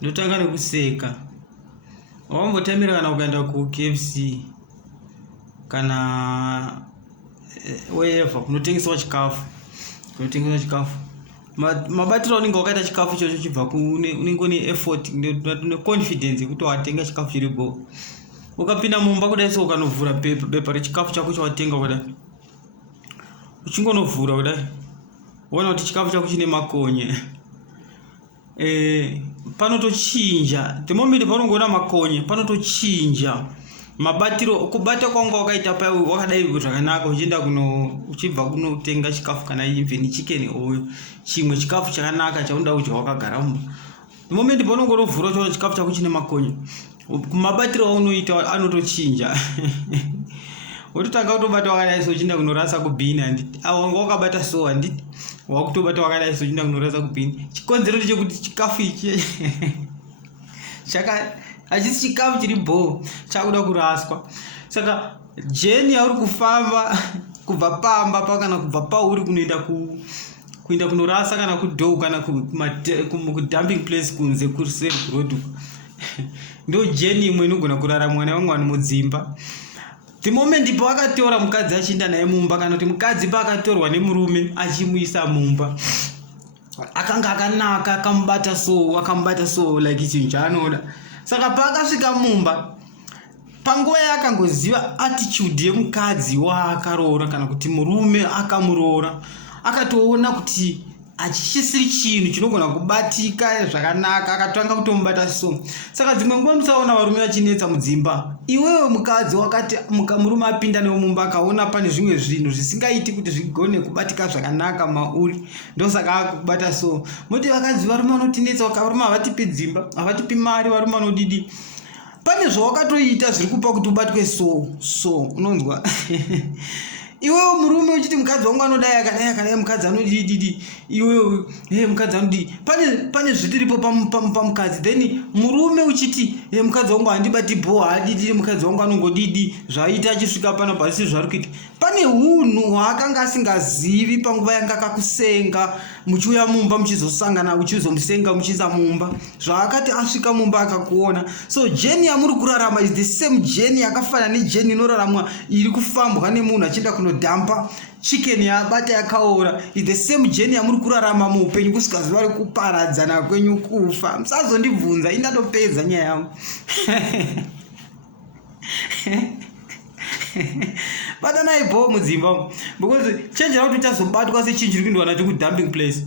ndotanga nekuseka. Wambotamira kana ukaenda ku KFC kana wherever kunotengeswa chikafu. Mabatiro unenge wakaita chikafu chocho chibva unenge une effort ne confidence yekuti watenga chikafu chiripo. Ukapinda mumba kudai so ukanovhura bepa rechikafu chako chawatenga kudai. Uchingonovhura kudai. Uona kuti chikafu chako chine makonye. Panotochinja. The moment panongoona makonye panotochinja. Mabatiro kubata kwanga wakaita pa wakadai zvakanaka uchienda uchibva kunotenga chikafu kana even chicken oil chimwe chikafu chakanaka chaunoda kudya wakagara mumba. The moment panongorovhura cho chikafu chako chine makonye kumabatiro aunoita anotochinja. Utotanga kutobata wakadai so uchienda kunorasa kubhini handiti wanga wakabata so handiti wakutobata wakadai so uchienda kunorasa kubhini. Chikonzero chekuti chikafu ichi hachisi chikafu chiripo chakuda kuraswa. Saka jeni yauri kufamba kubva pamba kana kubva pauri kuenda kunorasa kana kudhou kana kudumping place kunze kuserve road. Ndo jeni imwe inogona kuraramwa nevamwe vanhu mudzimba. The moment pavakatora mukadzi achienda naye mumba kana kuti mukadzi paakatorwa nemurume achimuisa mumba akanga akanaka akamubata so like chinhu chaanoda. Saka paakasvika mumba panguva yaakangoziva attitude yemukadzi waakaroora kana kuti murume akamuroora akatoona kuti achisiri chinhu chinogona kubatika zvakanaka akatanga kutomubata so. Saka dzimwe nguva musaona varume vachinetsa mudzimba. Iwewe mukadzi wakati murume apinda newe mumba akaona pane zvimwe zvinhu zvisingaiti kuti zvigone kubatika zvakanaka mauri ndosaka akubata so. Moti vakadzi varume vanotinetsa varume havatipi dzimba havatipi mari varume vanodidi. Pane zvawakatoita zviri kupa kuti ubatwe so unonzwa. Iwewe murume uchiti mukadzi wangu anodai akadai mukadzi anodidi iwewe mukadzi anodidi pane zvitiripo pamukadzi then murume uchiti mukadzi wangu handibati bho hadidi mukadzi wangu anongodidi zvaita achisvika pano pasisi zvari kuita. Pane hunhu hwaakanga asingazivi panguva yanga akakusenga muchiuya mumba muchizosangana uchizomusenga muchiza mumba zvaakati asvika mumba akakuona. So jeni yamuri kurarama is the same jeni yakafanana nejeni inoraramwa iri kufambwa nemunhu achienda kunodhampa chicken yabata yakaora. Is the same jeni yamuri kurarama muupenyu kusikaziva vari kuparadzana kwenyu kufa. Musazondibvunza indatopedza nyaya yangu. Batanai bho mudzimba because chenjera kuti chazobatwa sechinhu chiri kuendwa nacho kudumping place.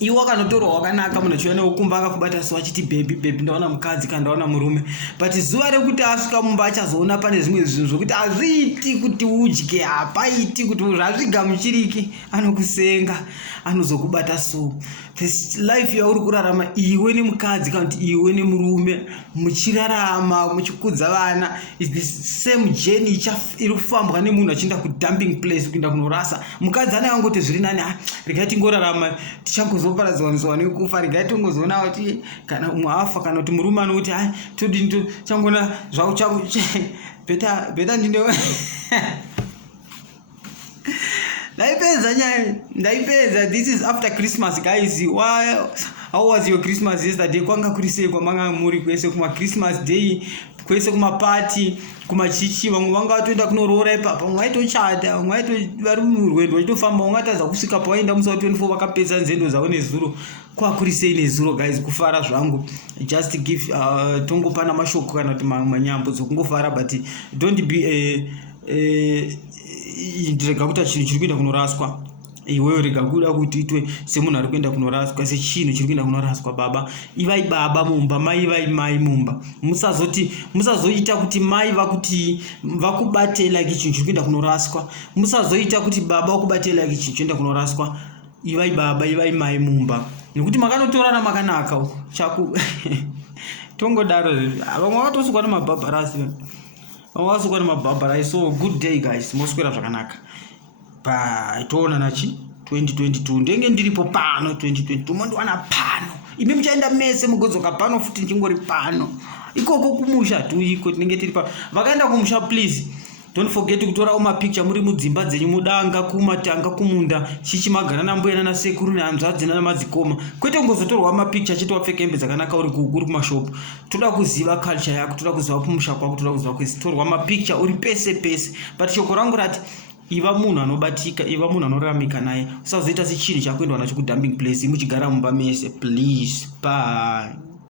Iwe wakanotorwa wakanaka munhu achiuya newokumba akakubata so achiti baby ndaona mukadzi kana ndaona murume but zuva rekuti asvika mumba achazoona pane zvimwe zvinhu zvokuti hazviiti kuti udye hapaiti kuti zvazvigamuchiriki anokusenga anozokubata so. This life yauri kurarama iwe nemukadzi kana kuti iwe nemurume muchirarama muchikudza vana is the same journey iri kufambwa nemunhu achienda kudumping place kuenda kunorasa. Mukadzi anangoti zviri nani regai tingorarama tichangozoparadzwaniswa nekufa regai tingozoona kuti kana umwe afa kana kuti murume anokuti todini changona zvau changu beta ndine ndaipedza. This is after Christmas guys. How was your Christmas yesterday? Kwanga kurisei kwamanga muri kwese kuma Christmas day kwese kuma party kuma chichi vamwe vanga vatoenda kunoroora ipapa vamwe vaitochata vamwe vari murwendo vachitofamba vamwe vatadza kusvika pavaenda musi wa24 vakapedza nzendo zavo nezuro. Kwakurisei nezuro guys kufara zvangu just give tongopana mashoko kana kuti manyambo dzokungofara but don't be rega kuita chinhu chiri kuenda kunoraswa. Iwewe rega kuda kuti itwe semunhu ari kuenda kunoraswa sechinhu chiri kuenda kunoraswa. Baba ivai baba mumba, mai vai mai mumba. Musazoita kuti mai vakuti vakubate like chinhu chiri kuenda kunoraswa. Musazoita kuti baba vakubate like chinhu chiri kuenda kunoraswa. Ivai baba ivai mai mumba nekuti makanotorana makanaka chaku tongodaro vamwe vatosukwa nemabhabharasi wasukwa nemabhabharasi. So good day guys, moswera zvakanaka toona nachi 2022 ndenge ndiripo pano 2022 mondiwana pano imi muchaenda mese mugodzoka pano futi chingori pano ikoko kumusha tu iko tinenge tiri pa vakaenda kumusha please don't forget kutorawo mapicture muri mudzimba dzenyu mudanga kumatanga kumunda chichimagara nambuya nanasekuru nehanzvadzi nanamadzikoma, kwete kungozotorwa mapicture chete wapfeka hembe dzakanaka uri kumashopu. Toda kuziva culture yako, toda kuziva kumusha kwako, toda kuziva kwese, torwa mapicture uri pese pese. But shoko rangu rati iva munhu anobatika, iva munhu anoramika naye, usazoita sechinhu chakuendwa nacho kudumping place muchigara mumba mese. Please, bye.